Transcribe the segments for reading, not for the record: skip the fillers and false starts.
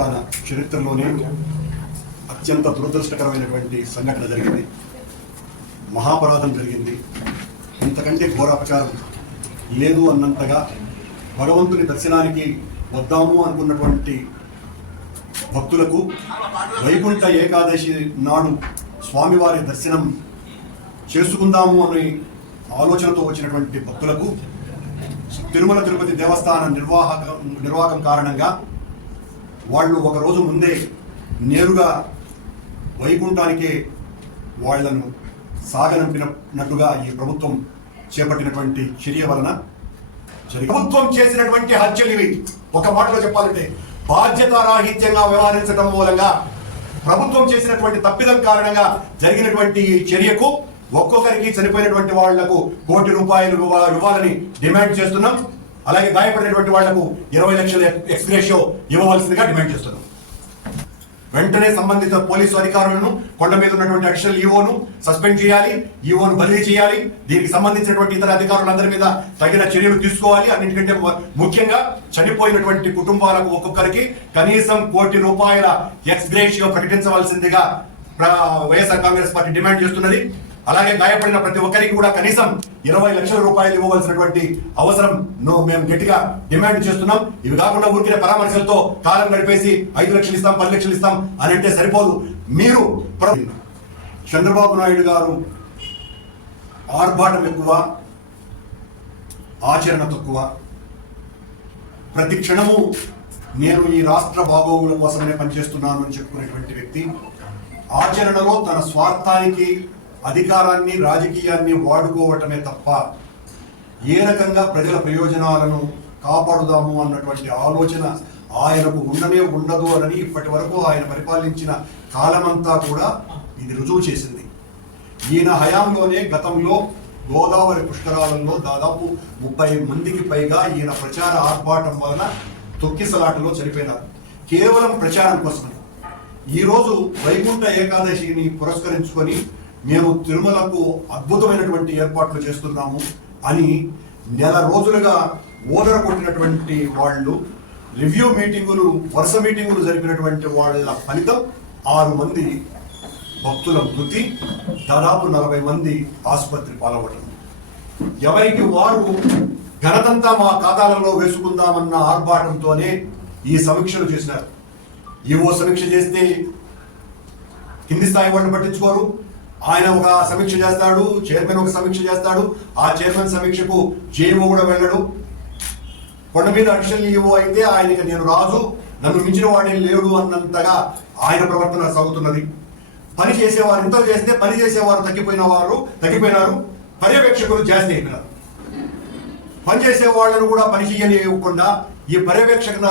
దేవస్థాన చరిత్రలోనే అత్యంత దురదృష్టకరమైనటువంటి సంఘటన జరిగింది. మహాపరాధం జరిగింది. ఇంతకంటే ఘోరాపచారం లేదు అన్నంతగా భగవంతుని దర్శనానికి వద్దాము అనుకున్నటువంటి భక్తులకు వైకుంఠ ఏకాదశి నాడు స్వామివారి దర్శనం చేసుకుందాము అనే ఆలోచనతో వచ్చినటువంటి భక్తులకు తిరుమల తిరుపతి దేవస్థాన నిర్వాహకం కారణంగా వాళ్ళు ఒకరోజు ముందే నేరుగా వైకుంఠానికే వాళ్లను సాగనంపినట్టుగా ఈ ప్రభుత్వం చేపట్టినటువంటి చర్య వలన ప్రభుత్వం చేసినటువంటి హత్యలు ఇవి. ఒక మాటలో చెప్పాలంటే బాధ్యతారాహిత్యంగా వ్యవహరించడం మూలంగా ప్రభుత్వం చేసినటువంటి తప్పిదం కారణంగా జరిగినటువంటి ఈ చర్యకు ఒక్కొక్కరికి చనిపోయినటువంటి వాళ్లకు ₹1 కోటి ఇవ్వాలని డిమాండ్ చేస్తున్నాం. అలాగే గాయపడినటువంటి వాళ్లకు 20 లక్షల ఎక్స్ గ్రేషియో ఇవ్వవలసిందిగా డిమాండ్ చేస్తున్నాం. వెంటనే సంబంధిత పోలీసు అధికారులను, కొండ మీద ఉన్నటువంటి అడిషనల్ ఈవోను సస్పెండ్ చేయాలి, ఈవోను బదిలీ చేయాలి. దీనికి సంబంధించినటువంటి ఇతర అధికారులందరి మీద తగిన చర్యలు తీసుకోవాలి. అన్నింటికంటే ముఖ్యంగా చనిపోయినటువంటి కుటుంబాలకు ఒక్కొక్కరికి కనీసం ₹1 కోటి ఎక్స్ గ్రేషియో ప్రకటించవలసిందిగా వైఎస్ఆర్ కాంగ్రెస్ పార్టీ డిమాండ్ చేస్తున్నది. అలాగే గాయపడిన ప్రతి ఒక్కరికి కూడా కనీసం 20 లక్షల రూపాయలు ఇవ్వవలసినటువంటి అవసరం మేము గట్టిగా డిమాండ్ చేస్తున్నాం. ఇవి కాకుండా ఊరికే పరామర్శలతో కాలం గడిపేసి 5 లక్షలు ఇస్తాం, 10 లక్షలు ఇస్తాం అని అంటే సరిపోదు. మీరు చంద్రబాబు నాయుడు గారు ఆర్భాటం ఎక్కువ, ఆచరణ తక్కువ. ప్రతి క్షణము నేను ఈ రాష్ట్ర బాగోగుల కోసమే పనిచేస్తున్నాను అని చెప్పుకునేటువంటి వ్యక్తి ఆచరణలో తన స్వార్థానికి, అధికారాన్ని, రాజకీయాన్ని వాడుకోవటమే తప్ప ఏ రకంగా ప్రజల ప్రయోజనాలను కాపాడుదాము అన్నటువంటి ఆలోచన ఆయనకు ఉండనే ఉండదు అని ఇప్పటి వరకు ఆయన పరిపాలించిన కాలమంతా కూడా ఇది రుజువు చేసింది. ఈయన హయాంలోనే గతంలో గోదావరి పుష్కరాలలో దాదాపు 30 మందికి పైగా ఈయన ప్రచార ఆర్భాటం వలన తొక్కిసలాటలో చనిపోయినారు. కేవలం ప్రచారం కోసమే. ఈరోజు వైకుంఠ ఏకాదశిని పురస్కరించుకొని మేము తిరుమలకు అద్భుతమైనటువంటి ఏర్పాట్లు చేస్తున్నాము అని నెల రోజులుగా ఓదర కొట్టినటువంటి వాళ్ళు, రివ్యూ మీటింగులు, వరుస మీటింగులు జరిపినటువంటి వాళ్ళ ఫలితం 6 మంది భక్తుల మృతి, దాదాపు 40 మంది ఆసుపత్రి పాలవటం. ఎవరికి వారు ఘనతంతా మా ఖాతాలలో వేసుకుందామన్న ఆర్భాటంతోనే ఈ సమీక్షలు చేసినారు. ఈవో సమీక్ష చేస్తే కింది స్థాయి వాళ్ళని పట్టించుకోరు. ఆయన ఒక సమీక్ష చేస్తాడు, చైర్మన్ ఒక సమీక్ష చేస్తాడు. ఆ చైర్మన్ సమీక్షకు జేఈఓ కూడా వెళ్ళడు. కొండ మీద అడిషనల్ ఈవో అయితే ఆయనకి నేను రాజు, నన్ను మించిన వాడే లేడు అన్నంతగా ఆయన ప్రవర్తన సాగుతున్నది. పని చేసేవారు ఇంత చేస్తే పని చేసేవారు తగ్గిపోయినారు, పర్యవేక్షకులు జాస్తి అయిపోయినారు. పని చేసే వాళ్ళను కూడా పని చేయనివ్వకుండా ఈ పర్యవేక్షకుల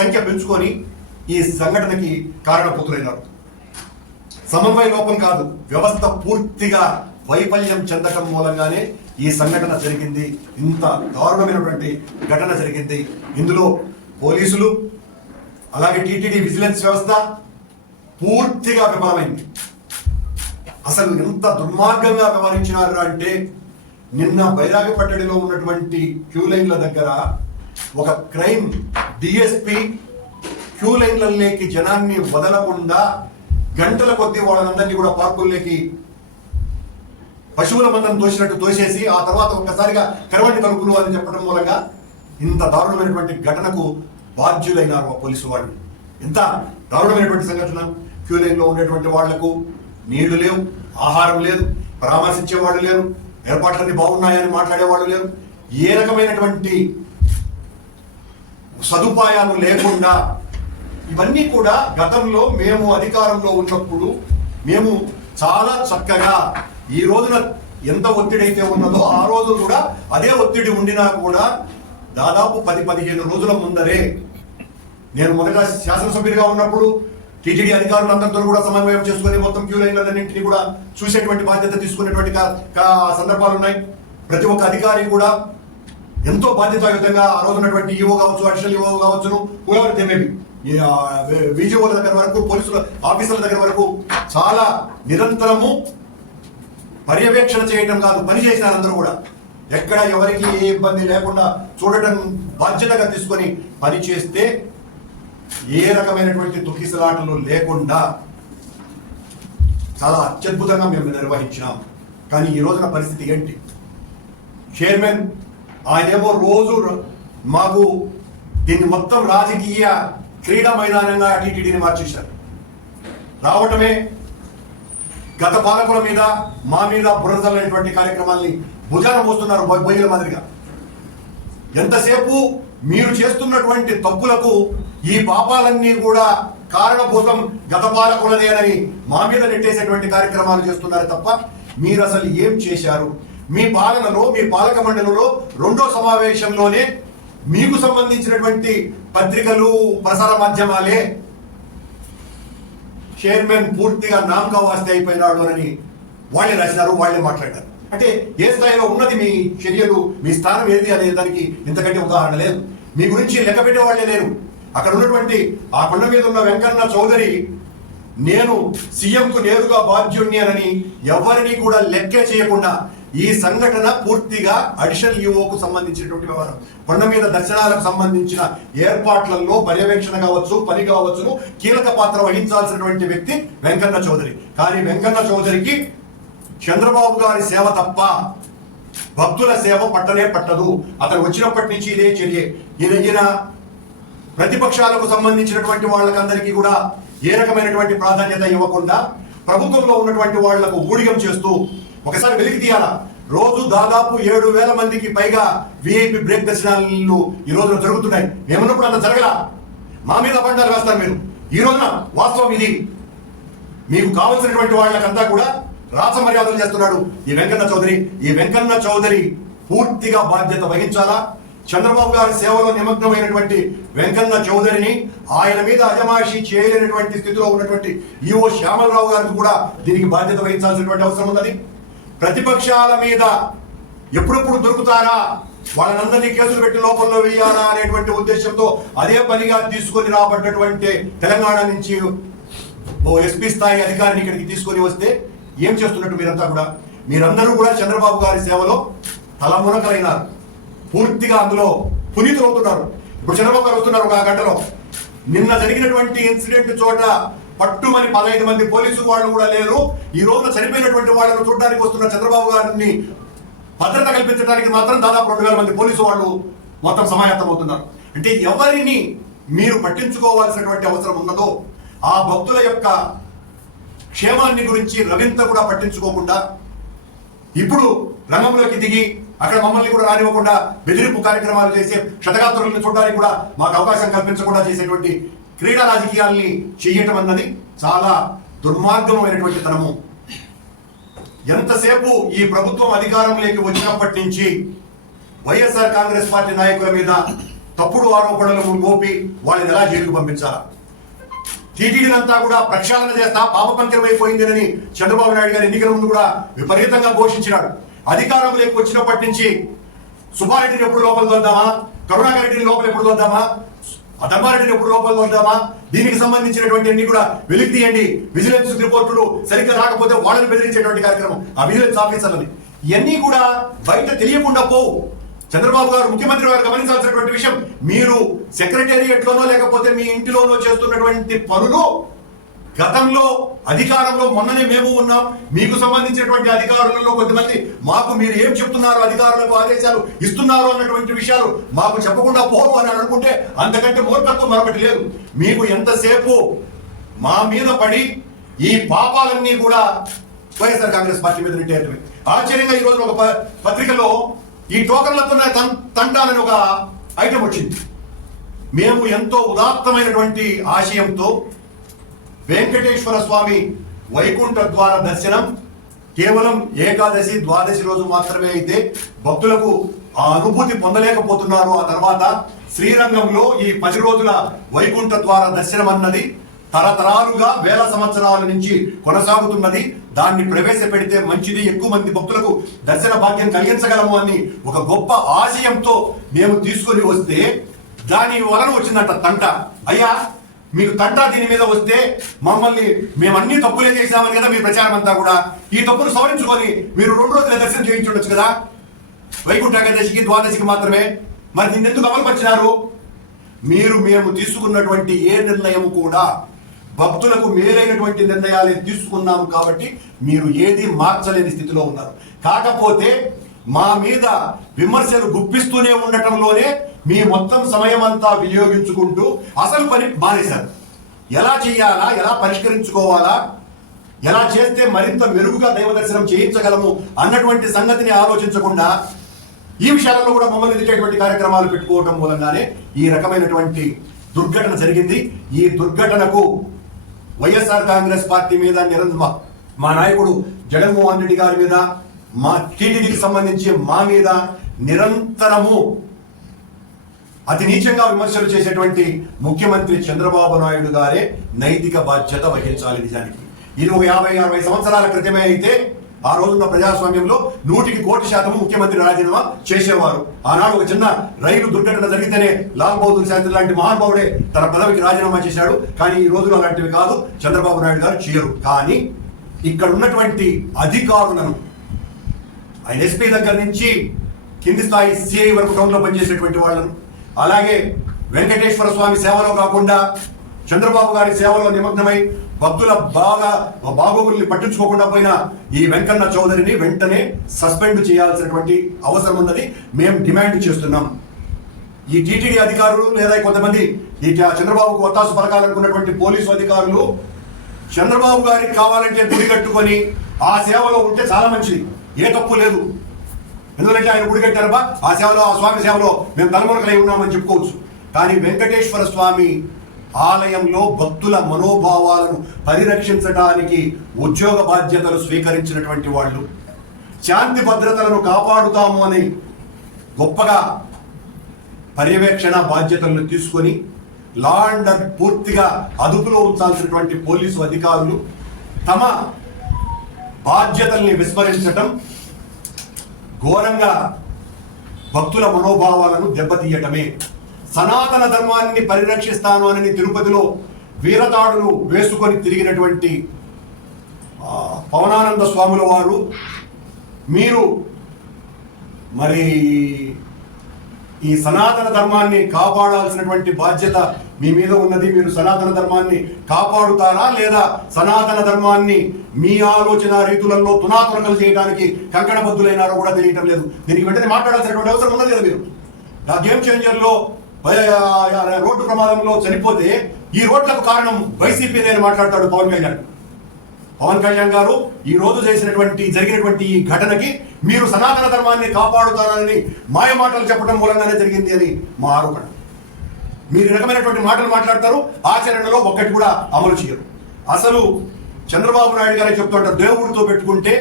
సంఖ్య పెంచుకొని ఈ సంఘటనకి కారణభూతులైనారు. సమన్వయ లోపం కాదు, వ్యవస్థ పూర్తిగా వైఫల్యం చెందటం మూలంగానే ఈ సంఘటన జరిగింది. ఇంత దారుణమైనటువంటి ఘటన జరిగింది. ఇందులో పోలీసులు, అలాగే టీటీడీ విజిలెన్స్ వ్యవస్థ పూర్తిగా విఫలమైంది. అసలు ఎంత దుర్మార్గంగా వ్యవహరించినారు అంటే, నిన్న బైరాగపట్టడిలో ఉన్నటువంటి క్యూ లైన్ల దగ్గర ఒక క్రైమ్ డిఎస్పీ క్యూ లైన్లలోకి జనాన్ని వదలకుండా గంటల కొద్దీ వాళ్ళందరినీ కూడా పార్కుల్లోకి పశువుల మందం తోసినట్టు తోసేసి ఆ తర్వాత ఒక్కసారిగా కరవండి కలుపులు అని చెప్పడం మూలంగా ఇంత దారుణమైనటువంటి ఘటనకు బాధ్యులైనారు పోలీసు వాళ్ళు. ఎంత దారుణమైనటువంటి సంఘటన. క్యూ లైన్లో ఉండేటువంటి వాళ్లకు నీళ్లు లేవు, ఆహారం లేదు, పరామర్శించే వాళ్ళు లేరు, ఏర్పాట్లన్నీ బాగున్నాయని మాట్లాడేవాళ్ళు లేరు. ఏ రకమైనటువంటి సదుపాయాలు లేకుండా ఇవన్నీ కూడా గతంలో మేము అధికారంలో ఉన్నప్పుడు మేము చాలా చక్కగా, ఈ రోజున ఎంత ఒత్తిడి అయితే ఉన్నదో ఆ రోజు కూడా అదే ఒత్తిడి ఉండినా కూడా దాదాపు 10-15 రోజుల ముందరే నేను మొదట శాసనసభ్యుడిగా ఉన్నప్పుడు టీటీడీ అధికారులందరితో కూడా సమన్వయం చేసుకుని మొత్తం క్యూ లైన్లన్నింటినీ కూడా చూసేటువంటి బాధ్యత తీసుకునేటువంటి సందర్భాలు ఉన్నాయి. ప్రతి ఒక్క అధికారి కూడా ఎంతో బాధ్యతాయుతంగా ఆ రోజు ఉన్నటువంటి ఈవో కావచ్చు, అడిషనల్ ఈవో కావచ్చును, ఎవరితేమేమి విజిఓల దగ్గర వరకు, పోలీసుల ఆఫీసర్ల దగ్గర వరకు చాలా నిరంతరము పర్యవేక్షణ చేయడం కాదు, పని చేసినారు. అందరూ కూడా ఎక్కడ ఎవరికి ఏ ఇబ్బంది లేకుండా చూడటం బాధ్యతగా తీసుకొని పని చేస్తే ఏ రకమైనటువంటి తొక్కిసలాటలు లేకుండా చాలా అత్యద్భుతంగా మేము నిర్వహించినాం. కానీ ఈ రోజున పరిస్థితి ఏంటి? చైర్మన్ ఆయనేమో రోజు మాకు దీన్ని మొత్తం రాజకీయ క్రీడా మైదానంగా టీటీడీని మార్చేశారు. రావటమే గత పాలకుల మీద మా మీద బురదలైనటువంటి కార్యక్రమాల్ని భుజాన మోస్తున్నారు బొయ్యల మాదిరిగా. ఎంతసేపు మీరు చేస్తున్నటువంటి తప్పులకు ఈ పాపాలన్నీ కూడా కారణభూతం గత పాలకులదేనని మా మీద నెట్టేసేటువంటి కార్యక్రమాలు చేస్తున్నారు తప్ప మీరు అసలు ఏం చేశారు? మీ పాలనలో, మీ పాలక మండలిలో రెండో సమావేశంలోనే మీకు సంబంధించినటువంటి పత్రికలు, ప్రసార మాధ్యమాలే చైర్మన్ పూర్తిగా నామకా వాస్తే అయిపోయినాడు అని వాళ్ళే రాసినారు, వాళ్ళే మాట్లాడారు. అంటే ఏ స్థాయిలో ఉన్నది మీ చర్యలు, మీ స్థానం ఏది అనే దానికి ఇంతకంటే ఉదాహరణ లేదు. మీ గురించి లెక్క పెట్టే వాళ్ళే లేరు. అక్కడ ఉన్నటువంటి ఆ కొండ మీద ఉన్న వెంకన్న చౌదరి నేను సీఎంకు నేరుగా బాధ్యుణ్ణి అని ఎవరిని కూడా లెక్కే చేయకుండా ఈ సంఘటన పూర్తిగా అడిషనల్ ఈఓకు సంబంధించినటువంటి వ్యవహారం. కొండ మీద దర్శనాలకు సంబంధించిన ఏర్పాట్లలో పర్యవేక్షణ కావచ్చు, పని కావచ్చును కీలక పాత్ర వహించాల్సినటువంటి వ్యక్తి వెంకన్న చౌదరి. కానీ వెంకన్న చౌదరికి చంద్రబాబు గారి సేవ తప్ప భక్తుల సేవ పట్టనే పట్టదు. అతను వచ్చినప్పటి నుంచి ఇదే చర్య. ఈయన ప్రతిపక్షాలకు సంబంధించినటువంటి వాళ్ళకందరికీ కూడా ఏ రకమైనటువంటి ప్రాధాన్యత ఇవ్వకుండా ప్రభుత్వంలో ఉన్నటువంటి వాళ్లకు ఊడిగం చేస్తూ ఒకసారి వెలికి తీయాలా. రోజు దాదాపు 7,000 మందికి పైగా విఐపి బ్రేక్ దర్శనాలు ఈ రోజున జరుగుతున్నాయి. మేమున్నప్పుడు అంత జరగలా. మా మీద అబండాలు వేస్తారు మీరు. ఈ రోజున వాస్తవం ఇది. మీకు కావలసినటువంటి వాళ్ళకంతా కూడా రాచ మర్యాదలు చేస్తున్నాడు ఈ వెంకన్న చౌదరి. ఈ వెంకన్న చౌదరి పూర్తిగా బాధ్యత వహించాలా. చంద్రబాబు గారి సేవలో నిమగ్నమైనటువంటి వెంకన్న చౌదరిని, ఆయన మీద అజమాయిషీ చేయలేనటువంటి స్థితిలో ఉన్నటువంటి ఈఓ శ్యామలరావు గారికి కూడా దీనికి బాధ్యత వహించాల్సినటువంటి అవసరం ఉందని, ప్రతిపక్షాల మీద ఎప్పుడెప్పుడు దొరుకుతారా, వాళ్ళనందరినీ కేసులు పెట్టి లోపల్లో వేయాలా అనేటువంటి ఉద్దేశంతో అదే పనిగా తీసుకొని రాబడ్డటువంటి తెలంగాణ నుంచి ఓ ఎస్పీ స్థాయి అధికారిని ఇక్కడికి తీసుకొని వస్తే ఏం చేస్తున్నట్టు మీరంతా కూడా? మీరందరూ కూడా చంద్రబాబు గారి సేవలో తలమునకలైనారు. పూర్తిగా అందులో పునీతులవుతున్నారు. ఇప్పుడు చంద్రబాబు గారు వస్తున్నారు ఒక గంటలో. నిన్న జరిగినటువంటి ఇన్సిడెంట్ చోట పట్టుమని 15 మంది పోలీసు వాళ్ళు కూడా లేరు. ఈ రోజున చనిపోయినటువంటి వాళ్ళను చూడడానికి వస్తున్న చంద్రబాబు గారిని భద్రత కల్పించడానికి మాత్రం దాదాపు 2,000 మంది పోలీసు వాళ్ళు మొత్తం సమాయత్తం అవుతున్నారు. అంటే ఎవరిని మీరు పట్టించుకోవాల్సినటువంటి అవసరం ఉన్నదో ఆ భక్తుల యొక్క క్షేమాన్ని గురించి రవింత కూడా పట్టించుకోకుండా ఇప్పుడు రంగంలోకి దిగి అక్కడ మమ్మల్ని కూడా రానివ్వకుండా బెదిరింపు కార్యక్రమాలు చేసే క్షతగాత్రులను చూడడానికి కూడా మాకు అవకాశం కల్పించకుండా చేసేటువంటి క్రీడా రాజకీయాల్ని చేయటం అన్నది చాలా దుర్మార్గమైనటువంటి తనము. ఎంతసేపు ఈ ప్రభుత్వం అధికారంలోకి వచ్చినప్పటి నుంచి వైఎస్ఆర్ కాంగ్రెస్ పార్టీ నాయకుల మీద తప్పుడు ఆరోపణలు మోపి వాళ్ళని ఎలా జైలుకు పంపించాలా, టీటీడీనంతా కూడా ప్రక్షాళన చేస్తా పాపపంకరం అయిపోయిందని చంద్రబాబు నాయుడు గారి ఎన్నికల ముందు కూడా విపరీతంగా ఘోషించినాడు. అధికారంలోకి వచ్చినప్పటి నుంచి సుబ్బారెడ్డిని ఎప్పుడు లోపల తోద్దామా, కరుణాకర్ రెడ్డిని లోపల ఎప్పుడు తోద్దామా, ధర్మారెడ్డిని ఎప్పుడు లోపల తోద్దామా, దీనికి సంబంధించినటువంటి అన్ని కూడా వెలికి తీయండి. విజిలెన్స్ రిపోర్టులు సరిగ్గా రాకపోతే వాళ్ళని బెదిరించేటువంటి కార్యక్రమం ఆ విజిలెన్స్ ఆఫీసర్లని. ఇవన్నీ కూడా బయట తెలియకుండా పోవు. చంద్రబాబు గారు ముఖ్యమంత్రి గారు గమనించాల్సినటువంటి విషయం, మీరు సెక్రటేరియట్ లోనో లేకపోతే మీ ఇంటిలోనో చేస్తున్నటువంటి పనులు గతంలో అధికారంలో మొన్ననే మేము ఉన్నాం. మీకు సంబంధించినటువంటి అధికారులలో కొంతమంది మాకు మీరు ఏం చెప్తున్నారు, అధికారులకు ఆదేశాలు ఇస్తున్నారు అన్నటువంటి విషయాలు మాకు చెప్పకుండా పోవు అని అనుకుంటే అంతకంటే మూర్ఖత్వం మరొకటి లేదు. మీకు ఎంతసేపు మా మీద పడి ఈ పాపాలన్నీ కూడా వైఎస్ఆర్ కాంగ్రెస్ పార్టీ మీద నెట్టేయటమే. ఆశ్చర్యంగా ఈ రోజు ఒక పత్రికలో ఈ టోకన్లతో తంటాలని ఒక ఐటమ్ వచ్చింది. మేము ఎంతో ఉదాత్తమైనటువంటి ఆశయంతో వెంకటేశ్వర స్వామి వైకుంఠ ద్వార దర్శనం కేవలం ఏకాదశి, ద్వాదశి రోజు మాత్రమే అయితే భక్తులకు ఆ అనుభూతి పొందలేకపోతున్నారు. ఆ తర్వాత శ్రీరంగంలో ఈ 10 రోజుల వైకుంఠ ద్వార దర్శనం అన్నది తరతరాలుగా వేల సంవత్సరాల నుంచి కొనసాగుతున్నది. దాన్ని ప్రవేశపెడితే మంచిది, ఎక్కువ మంది భక్తులకు దర్శన భాగ్యం కలిగించగలము అని ఒక గొప్ప ఆశయంతో మేము తీసుకొని వస్తే దాని వలన వచ్చిందంట తంట. అయ్యా మీకు తంట దీని మీద వస్తే మమ్మల్ని మేమన్నీ తప్పులే చేసామని కదా మీ ప్రచారం అంతా కూడా. ఈ తప్పును సవరించుకొని మీరు 2 రోజుల దర్శనం చేయించుండొచ్చు కదా వైకుంఠ ఏకాదశికి, ద్వాదశికి మాత్రమే. మరి దీన్ని ఎందుకు అమలుపరిచినారు? మేము తీసుకున్నటువంటి ఏ నిర్ణయం కూడా భక్తులకు మేలైనటువంటి నిర్ణయాలే తీసుకున్నాము కాబట్టి మీరు ఏది మార్చలేని స్థితిలో ఉన్నారు. కాకపోతే మా మీద విమర్శలు గుప్పిస్తూనే ఉండటంలోనే మీ మొత్తం సమయం అంతా వినియోగించుకుంటూ అసలు పని మానేశారు. ఎలా చేయాలా, ఎలా పరిష్కరించుకోవాలా, ఎలా చేస్తే మరింత మెరుగుగా దైవ దర్శనం చేయించగలము అన్నటువంటి సంగతిని ఆలోచించకుండా ఈ విషయాలలో కూడా మమ్మల్ని ఎదిగేటువంటి కార్యక్రమాలు పెట్టుకోవడం మూలంగానే ఈ రకమైనటువంటి దుర్ఘటన జరిగింది. ఈ దుర్ఘటనకు వైఎస్ఆర్ కాంగ్రెస్ పార్టీ మీద మా నాయకుడు జగన్మోహన్ రెడ్డి గారి మీద, మా టీటీడీకి సంబంధించి మా మీద నిరంతరము అతి నీచంగా విమర్శలు చేసేటువంటి ముఖ్యమంత్రి చంద్రబాబు నాయుడు గారే నైతిక బాధ్యత వహించాలి. నిజానికి ఇది ఒక 50-60 సంవత్సరాల క్రితమే అయితే ఆ రోజున్న ప్రజాస్వామ్యంలో 100% ముఖ్యమంత్రి రాజీనామా చేసేవారు. ఆనాడు ఒక చిన్న రైలు దుర్ఘటన జరిగితేనే లాల్ బహదూర్ శాస్త్రి లాంటి మహానుభావుడే తన పదవికి రాజీనామా చేశాడు. కానీ ఈ రోజులు అలాంటివి కాదు, చంద్రబాబు నాయుడు గారు చేయరు. కానీ ఇక్కడ ఉన్నటువంటి అధికారులను ఆయన ఎస్పీ దగ్గర నుంచి కింది స్థాయి సిఐ వరకు టౌన్లో పనిచేసేటువంటి వాళ్ళను, అలాగే వెంకటేశ్వర స్వామి సేవలో కాకుండా చంద్రబాబు గారి సేవలో నిమగ్నమై భక్తుల బాగోగుల్ని పట్టించుకోకుండా పోయిన ఈ వెంకన్న చౌదరిని వెంటనే సస్పెండ్ చేయాల్సినటువంటి అవసరం ఉన్నది మేము డిమాండ్ చేస్తున్నాం. ఈ టీటీడీ అధికారులు లేదా కొంతమంది ఈ చంద్రబాబుకు ఒత్తాసు పలకాలనుకున్నటువంటి పోలీసు అధికారులు చంద్రబాబు గారికి కావాలంటే గుడి కట్టుకొని ఆ సేవలో ఉంటే చాలా మంచిది, ఏ తప్పు లేదు. ఎందుకంటే ఆయన గుడి కట్టారబ్బా, ఆ సేవలో, ఆ స్వామి సేవలో మేము తలమునకలై ఉన్నామని చెప్పుకోవచ్చు. కానీ వెంకటేశ్వర స్వామి ఆలయంలో భక్తుల మనోభావాలను పరిరక్షించడానికి ఉద్యోగ బాధ్యతలు స్వీకరించినటువంటి వాళ్ళు, శాంతి భద్రతలను కాపాడుతాము అని గొప్పగా పర్యవేక్షణ బాధ్యతలను తీసుకొని లా అండ్ ఆర్డర్ పూర్తిగా అదుపులో ఉంచాల్సినటువంటి పోలీసు అధికారులు తమ బాధ్యతల్ని విస్మరించటం ఘోరంగా భక్తుల మనోభావాలను దెబ్బతీయటమే. సనాతన ధర్మాన్ని పరిరక్షిస్తాను అని తిరుపతిలో వీరతాడులు వేసుకొని తిరిగినటువంటి పవనానంద స్వాముల వారు, మీరు మరి ఈ సనాతన ధర్మాన్ని కాపాడాల్సినటువంటి బాధ్యత మీ మీద ఉన్నది. మీరు సనాతన ధర్మాన్ని కాపాడుతారా లేదా సనాతన ధర్మాన్ని మీ ఆలోచన రీతులలో తునాతునకలు చేయడానికి కంకణబద్ధులైనారో కూడా తెలియటం లేదు. దీనికి వెంటనే మాట్లాడాల్సినటువంటి అవసరం ఉన్నది కదా. మీరు ఆ గేమ్ చేంజర్లో రోడ్డు ప్రమాదంలో చనిపోతే ఈ రోడ్లకు కారణం వైసీపీ అని మాట్లాడతాడు పవన్ కళ్యాణ్. పవన్ కళ్యాణ్ గారు ఈ రోజు జరిగినటువంటి ఈ ఘటనకి మీరు సనాతన ధర్మాన్ని కాపాడుతారని మాయ మాటలు చెప్పడం మూలంగానే జరిగింది అని మా ఆరోపణ. మీరు ఈ రకమైనటువంటి మాటలు మాట్లాడతారు, ఆచరణలో ఒక్కటి కూడా అమలు చేయరు. అసలు చంద్రబాబు నాయుడు గారే చెప్తుంటారు, దేవుడితో పెట్టుకుంటే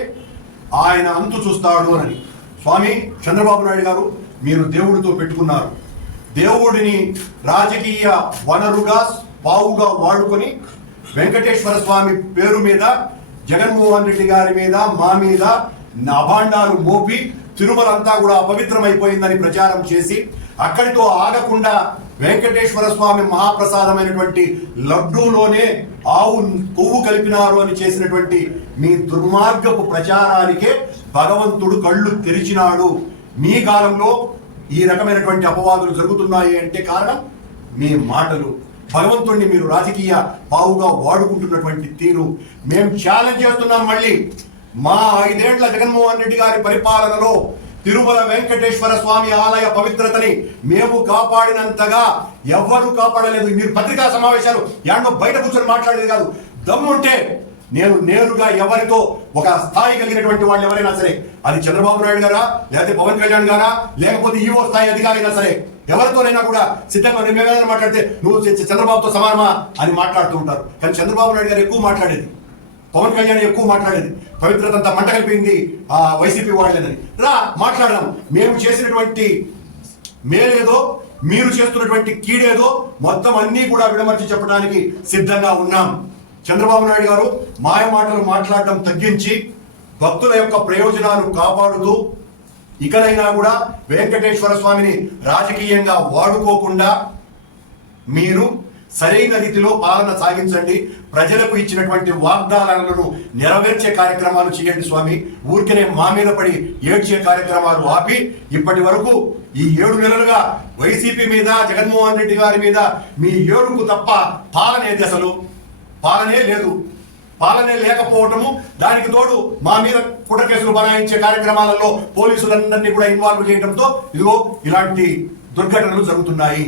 ఆయన అంతు చూస్తాడు అని. స్వామి చంద్రబాబు నాయుడు గారు, మీరు దేవుడితో పెట్టుకున్నారు. దేవుడిని రాజకీయ వనరుగా పావుగా వాడుకొని వెంకటేశ్వర స్వామి పేరు మీద జగన్మోహన్ రెడ్డి గారి మీద మా మీద అభాండాలు మోపి తిరుమలంతా కూడా అపవిత్రమైపోయిందని ప్రచారం చేసి అక్కడితో ఆగకుండా వెంకటేశ్వర స్వామి మహాప్రసాదమైనటువంటి లడ్డూలోనే ఆవు కొవ్వు కలిపినారు అని చేసినటువంటి మీ దుర్మార్గపు ప్రచారానికే భగవంతుడు కళ్ళు తెరిచినాడు. మీ కాలంలో ఈ రకమైనటువంటి అపవాదులు జరుగుతున్నాయి అంటే కారణం మీ మాటలు. భగవంతుడిని మీరు రాజకీయ పావుగా వాడుకుంటున్నటువంటి తీరు మేము ఛాలెంజ్ చేస్తున్నాం. మళ్ళీ మా 5 ఏళ్ల జగన్మోహన్ రెడ్డి గారి పరిపాలనలో తిరుమల వెంకటేశ్వర స్వామి ఆలయ పవిత్రతని మేము కాపాడినంతగా ఎవరు కాపాడలేదు. మీరు పత్రికా సమావేశాలు యాండో బయట కూర్చొని మాట్లాడేది కాదు. దమ్ముంటే నేను నేరుగా ఎవరితో ఒక స్థాయి కలిగినటువంటి వాళ్ళు ఎవరైనా సరే, అది చంద్రబాబు నాయుడు గారా, లేకపోతే పవన్ కళ్యాణ్ గారా, లేకపోతే ఈవో స్థాయి అధికారైనా సరే, ఎవరితోనైనా కూడా సిద్ధంగా మేమేదైనా మాట్లాడితే నువ్వు చంద్రబాబుతో సమానమా అని మాట్లాడుతూ ఉంటారు. కానీ చంద్రబాబు నాయుడు గారు ఎక్కువ మాట్లాడేది, పవన్ కళ్యాణ్ ఎక్కువ మాట్లాడేది, పవిత్రత అంతా మంట కలిపింది ఆ వైసీపీ వాళ్ళని. రా మాట్లాడదాం, మేము చేసినటువంటి మేలేదో మీరు చేస్తున్నటువంటి కీడేదో మొత్తం అన్నీ కూడా విడమర్చి చెప్పడానికి సిద్ధంగా ఉన్నాం. చంద్రబాబు నాయుడు గారు మాయ మాటలు మాట్లాడటం తగ్గించి భక్తుల యొక్క ప్రయోజనాలు కాపాడుతూ ఇకనైనా కూడా వెంకటేశ్వర స్వామిని రాజకీయంగా వాడుకోకుండా మీరు సరైన రీతిలో పాలన సాగించండి. ప్రజలకు ఇచ్చినటువంటి వాగ్దానాలను నెరవేర్చే కార్యక్రమాలు చేయండి స్వామి. ఊరికనే మా మీద పడి ఏడ్చే కార్యక్రమాలు ఆపి ఇప్పటి వరకు ఈ 7 నెలలుగా వైసీపీ మీద, జగన్మోహన్ రెడ్డి గారి మీద మీ ఏడుపు తప్ప పాలన ఏది? అసలు పాలనే లేదు. పాలనే లేకపోవటము, దానికి తోడు మా మీద కుట్ర కేసులు బనాయించే కార్యక్రమాలలో పోలీసులందరినీ కూడా ఇన్వాల్వ్ చేయడంతో ఇదిగో ఇలాంటి దుర్ఘటనలు జరుగుతున్నాయి.